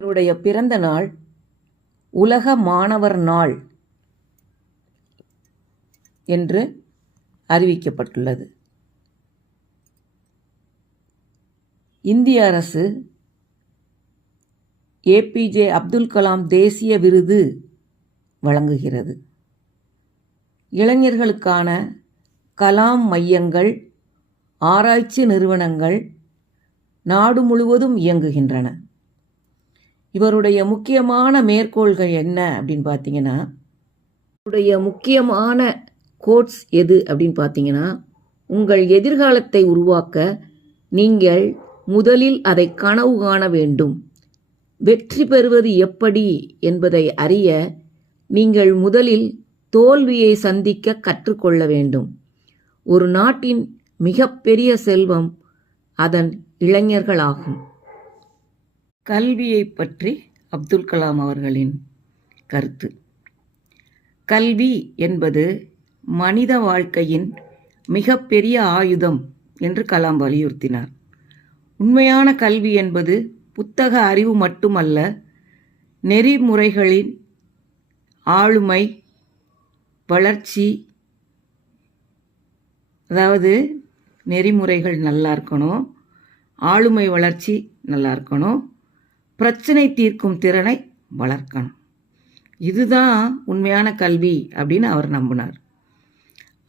அவருடைய பிறந்த நாள் உலக மாணவர் நாள் என்று அறிவிக்கப்பட்டுள்ளது. இந்திய அரசு ஏபிஜே அப்துல் கலாம் தேசிய விருது வழங்குகிறது. இளைஞர்களுக்கான கலாம் மையங்கள், ஆராய்ச்சி நிறுவனங்கள் நாடு முழுவதும் இயங்குகின்றன. இவருடைய முக்கியமான மேற்கோள்கள் என்ன அப்படின்னு பார்த்தீங்கன்னா, இவருடைய முக்கியமான கோட்ஸ் எது அப்படின்னு பார்த்தீங்கன்னா, உங்கள் எதிர்காலத்தை உருவாக்க நீங்கள் முதலில் அதை கனவு காண வேண்டும். வெற்றி பெறுவது எப்படி என்பதை அறிய நீங்கள் முதலில் தோல்வியை சந்திக்க கற்றுக்கொள்ள வேண்டும். ஒரு நாட்டின் மிகப்பெரிய செல்வம் அதன் இளைஞர்களாகும். கல்வியை பற்றி அப்துல் கலாம் அவர்களின் கருத்து. கல்வி என்பது மனித வாழ்க்கையின் மிகப்பெரிய ஆயுதம் என்று கலாம் வலியுறுத்தினார். உண்மையான கல்வி என்பது புத்தக அறிவு மட்டுமல்ல, நெறிமுறைகளின் ஆளுமை வளர்ச்சி. அதாவது நெறிமுறைகள் நல்லா இருக்கணும், ஆளுமை வளர்ச்சி நல்லா இருக்கணும், பிரச்சனை தீர்க்கும் திறனை வளர்க்கணும். இதுதான் உண்மையான கல்வி அப்படின்னு அவர் நம்பினார்.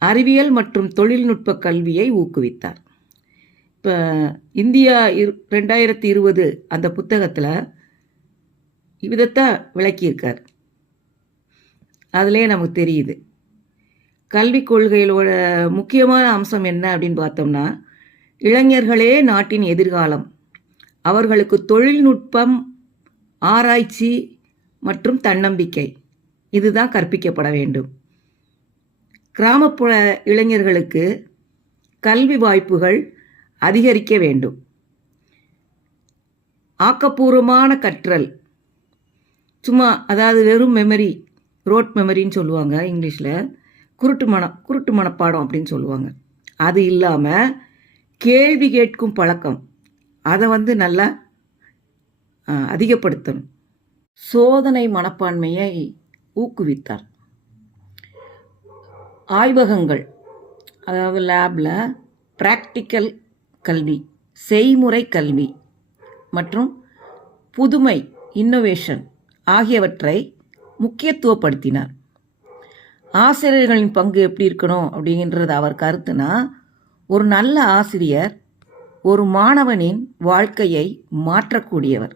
அறிவியல் மற்றும் தொழில்நுட்ப கல்வியை ஊக்குவித்தார். இப்போ இந்தியா 2020 அந்த புத்தகத்தில் இதைத்தான் விளக்கியிருக்கார். அதிலே நமக்கு தெரியுது கல்விக் கொள்கைகளோட முக்கியமான அம்சம் என்ன அப்படின்னு பார்த்தோம்னா, இளைஞர்களே நாட்டின் எதிர்காலம். அவர்களுக்கு தொழில்நுட்பம், ஆராய்ச்சி மற்றும் தன்னம்பிக்கை இதுதான் கற்பிக்கப்பட வேண்டும். கிராமப்புற இளைஞர்களுக்கு கல்வி வாய்ப்புகள் அதிகரிக்க வேண்டும். ஆக்கப்பூர்வமான கற்றல், சும்மா அதாவது வெறும் மெமரி, ரோட் மெமரின்னு சொல்லுவாங்க இங்கிலீஷில், குருட்டு மனப்பாடம் அப்படின்னு சொல்லுவாங்க. அது இல்லாமல் கேள்வி கேட்கும் பழக்கம், அதை நல்லா அதிகப்படுத்தணும். சோதனை மனப்பான்மையை ஊக்குவித்தார். ஆய்வகங்கள், அதாவது லேபில் ப்ராக்டிக்கல் கல்வி, செய்முறை கல்வி மற்றும் புதுமை, இன்னோவேஷன் ஆகியவற்றை முக்கியத்துவப்படுத்தினார். ஆசிரியர்களின் பங்கு எப்படி இருக்கணும் அப்படின்றது அவர் கருத்துனா, ஒரு நல்ல ஆசிரியர் ஒரு மாணவனின் வாழ்க்கையை மாற்றக்கூடியவர்.